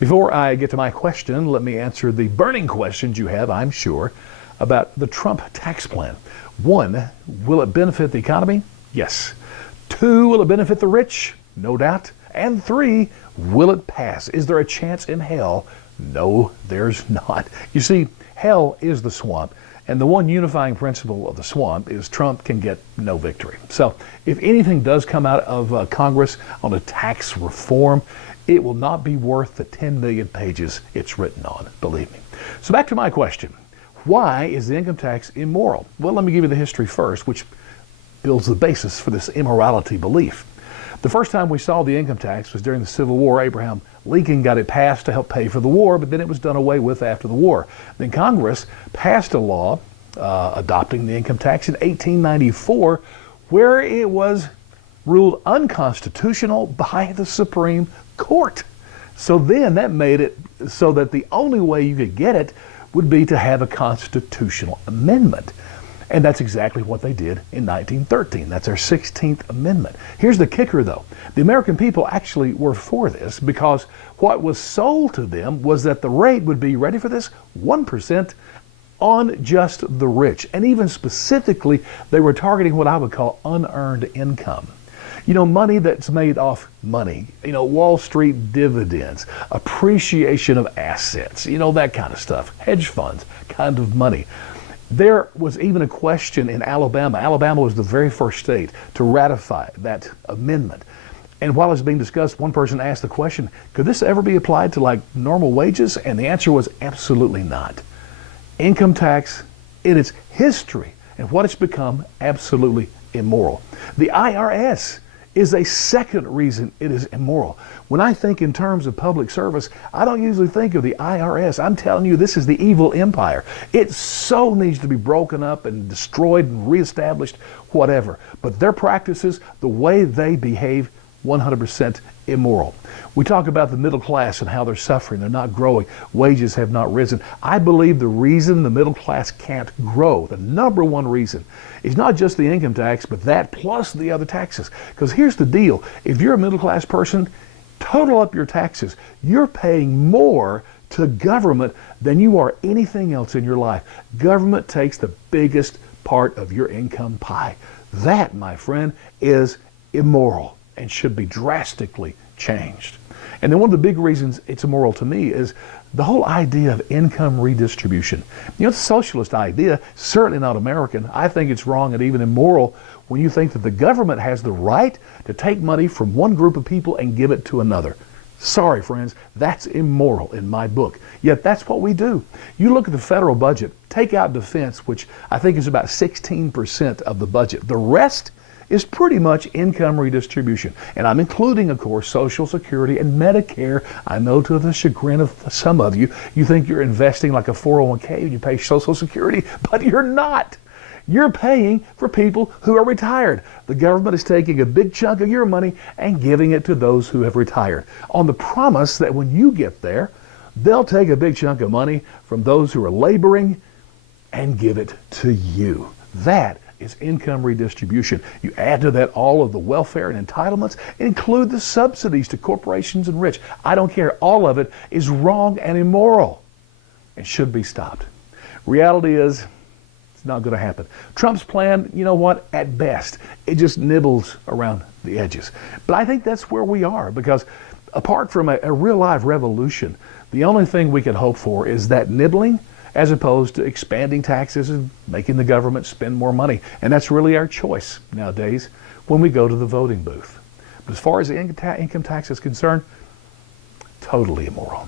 Before I get to my question, let me answer the burning questions you have, I'm sure, about the Trump tax plan. 1, will it benefit the economy? Yes. 2, will it benefit the rich? No doubt. And 3, will it pass? Is there a chance in hell? No, there's not. You see, hell is the swamp, and the one unifying principle of the swamp is Trump can get no victory. So if anything does come out of Congress on a tax reform, it will not be worth the 10 million pages it's written on, believe me. So back to my question. Why is the income tax immoral? Well, let me give you the history first, which builds the basis for this immorality belief. The first time we saw the income tax was during the Civil War. Abraham Lincoln got it passed to help pay for the war, but then it was done away with after the war. Then Congress passed a law adopting the income tax in 1894, where it was ruled unconstitutional by the Supreme Court. So then that made it so that the only way you could get it would be to have a constitutional amendment. And that's exactly what they did in 1913. That's our 16th Amendment. Here's the kicker, though. The American people actually were for this because what was sold to them was that the rate would be, ready for this, 1% on just the rich. And even specifically, they were targeting what I would call unearned income. You know, money that's made off money, Wall Street dividends, appreciation of assets, that kind of stuff, hedge funds kind of money. There was even a question in Alabama. Alabama was the very first state to ratify that amendment. And while it was being discussed, one person asked the question, could this ever be applied to like normal wages? And the answer was absolutely not. Income tax in its history and what it's become, absolutely immoral. The IRS is a second reason it is immoral. When I think in terms of public service, I don't usually think of the IRS. I'm telling you, this is the evil empire. It so needs to be broken up and destroyed and reestablished, whatever. But their practices, the way they behave, 100% immoral. We talk about the middle class and how they're suffering. They're not growing. Wages have not risen. I believe the reason the middle class can't grow, the number one reason, is not just the income tax, but that plus the other taxes. Because here's the deal. If you're a middle class person, total up your taxes. You're paying more to government than you are anything else in your life. Government takes the biggest part of your income pie. That, my friend, is immoral and should be drastically changed. And then one of the big reasons it's immoral to me is the whole idea of income redistribution. It's a socialist idea, certainly not American. I think it's wrong and even immoral when you think that the government has the right to take money from one group of people and give it to another. Sorry, friends, that's immoral in my book. Yet that's what we do. You look at the federal budget, take out defense, which I think is about 16% of the budget. The rest is pretty much income redistribution. And I'm including, of course, Social Security and Medicare. I know to the chagrin of some of you, you think you're investing like a 401k and you pay Social Security, but you're not. You're paying for people who are retired. The government is taking a big chunk of your money and giving it to those who have retired, on the promise that when you get there, they'll take a big chunk of money from those who are laboring and give it to you. That is income redistribution. You add to that all of the welfare and entitlements, include the subsidies to corporations and rich. I don't care. All of it is wrong and immoral and should be stopped. Reality is, it's not going to happen. Trump's plan, you know what, at best, it just nibbles around the edges. But I think that's where we are, because apart from a real live revolution, the only thing we can hope for is that nibbling, as opposed to expanding taxes and making the government spend more money. And that's really our choice nowadays when we go to the voting booth. But as far as the income tax is concerned, totally immoral.